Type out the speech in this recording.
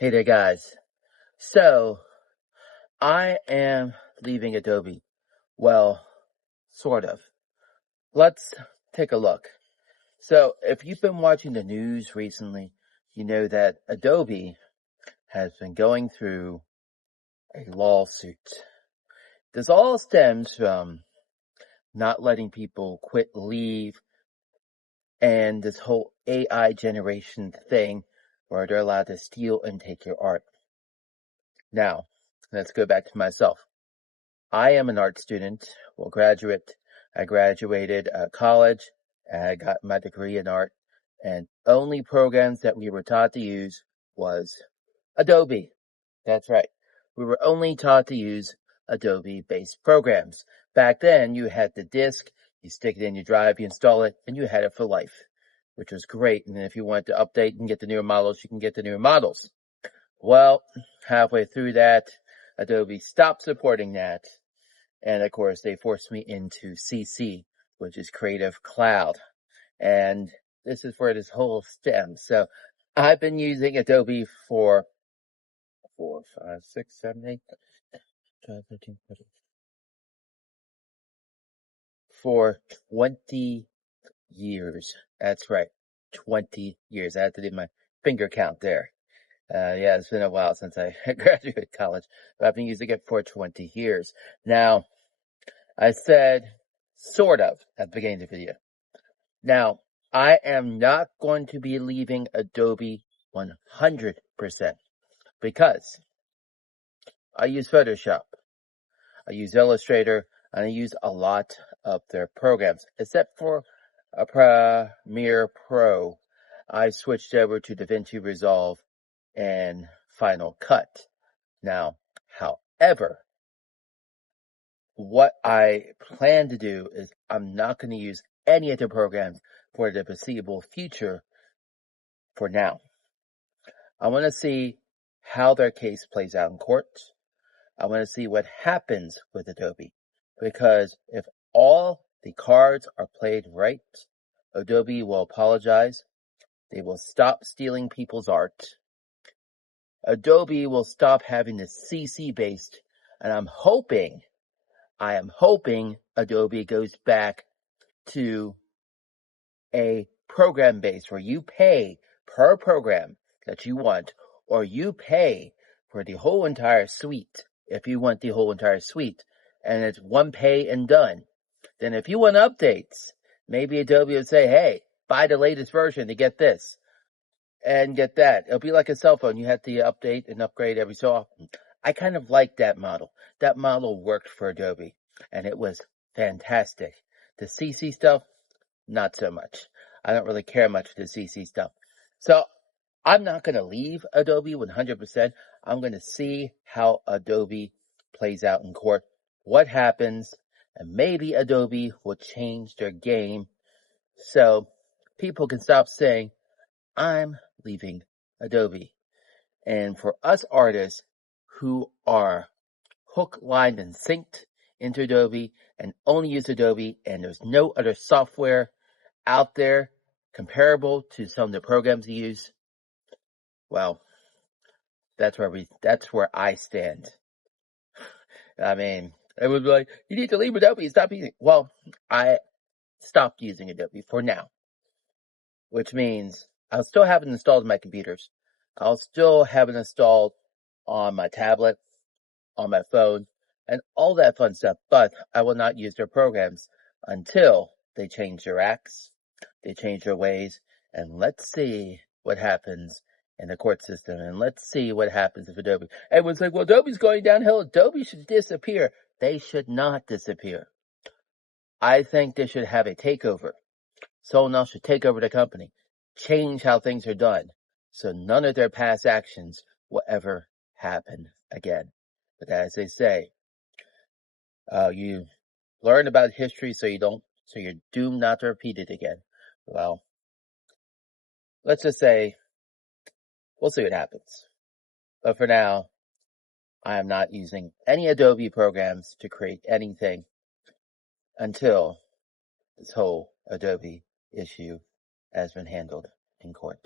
Hey there, guys. So, I am leaving Adobe. Well, sort of. Let's take a look. So, if you've been watching the news recently, you know that Adobe has been going through a lawsuit. This all stems from not letting people quit leave and this whole AI generation thing where they're allowed to steal and take your art. Now, let's go back to myself. I am an art student, graduate. I graduated college, and I got my degree in art, and only programs that we were taught to use was Adobe. That's right. We were only taught to use Adobe-based programs. Back then, you had the disk, you stick it in your drive, you install it, and you had it for life, which was great. And then if you wanted to update and get the newer models, you can get the newer models. Well, halfway through that, Adobe stopped supporting that. And of course, they forced me into CC, which is Creative Cloud. And this is where this whole stems. So I've been using Adobe for 4, 5, 6, 7, 8, 12, 13, 14, for 20 years. That's right. 20 years. I had to do my finger count there. Yeah, it's been a while since I graduated college, but I've been using it for 20 years. Now, I said sort of at the beginning of the video. Now, I am not going to be leaving Adobe 100% because I use Photoshop, I use Illustrator, and I use a lot of their programs, except for a Premiere Pro. I switched over to DaVinci Resolve and Final Cut. Now, however, what I plan to do is I'm not going to use any of the programs for the foreseeable future for now. I want to see how their case plays out in court. I want to see what happens with Adobe, because if all the cards are played right, Adobe will apologize. They will stop stealing people's art. Adobe will stop having the CC based, and I am hoping Adobe goes back to a program base where you pay per program that you want, or you pay for the whole entire suite if you want the whole entire suite, and it's one pay and done. Then if you want updates, maybe Adobe would say, hey, buy the latest version to get this and get that. It'll be like a cell phone. You have to update and upgrade every so often. I kind of like that model. That model worked for Adobe, and it was fantastic. The CC stuff, not so much. I don't really care much for the CC stuff. So I'm not going to leave Adobe 100%. I'm going to see how Adobe plays out in court, what happens, and maybe Adobe will change their game so people can stop saying, I'm leaving Adobe. And for us artists who are hook, line, and synced into Adobe and only use Adobe, and there's no other software out there comparable to some of the programs you use, well, that's where I stand. I mean, it would be like, you need to leave Adobe, stop using it. Well, I stopped using Adobe for now, which means I'll still have it installed on my computers. I'll still have it installed on my tablet, on my phone, and all that fun stuff, but I will not use their programs until they change their acts, they change their ways, and let's see what happens in the court system, and let's see what happens with Adobe. Everyone's like, well, Adobe's going downhill. Adobe should disappear. They should not disappear. I think they should have a takeover. Someone else should take over the company, change how things are done, so none of their past actions will ever happen again. But as they say, you learn about history so you're doomed not to repeat it again. Well, let's just say we'll see what happens. But for now, I am not using any Adobe programs to create anything until this whole Adobe issue has been handled in court.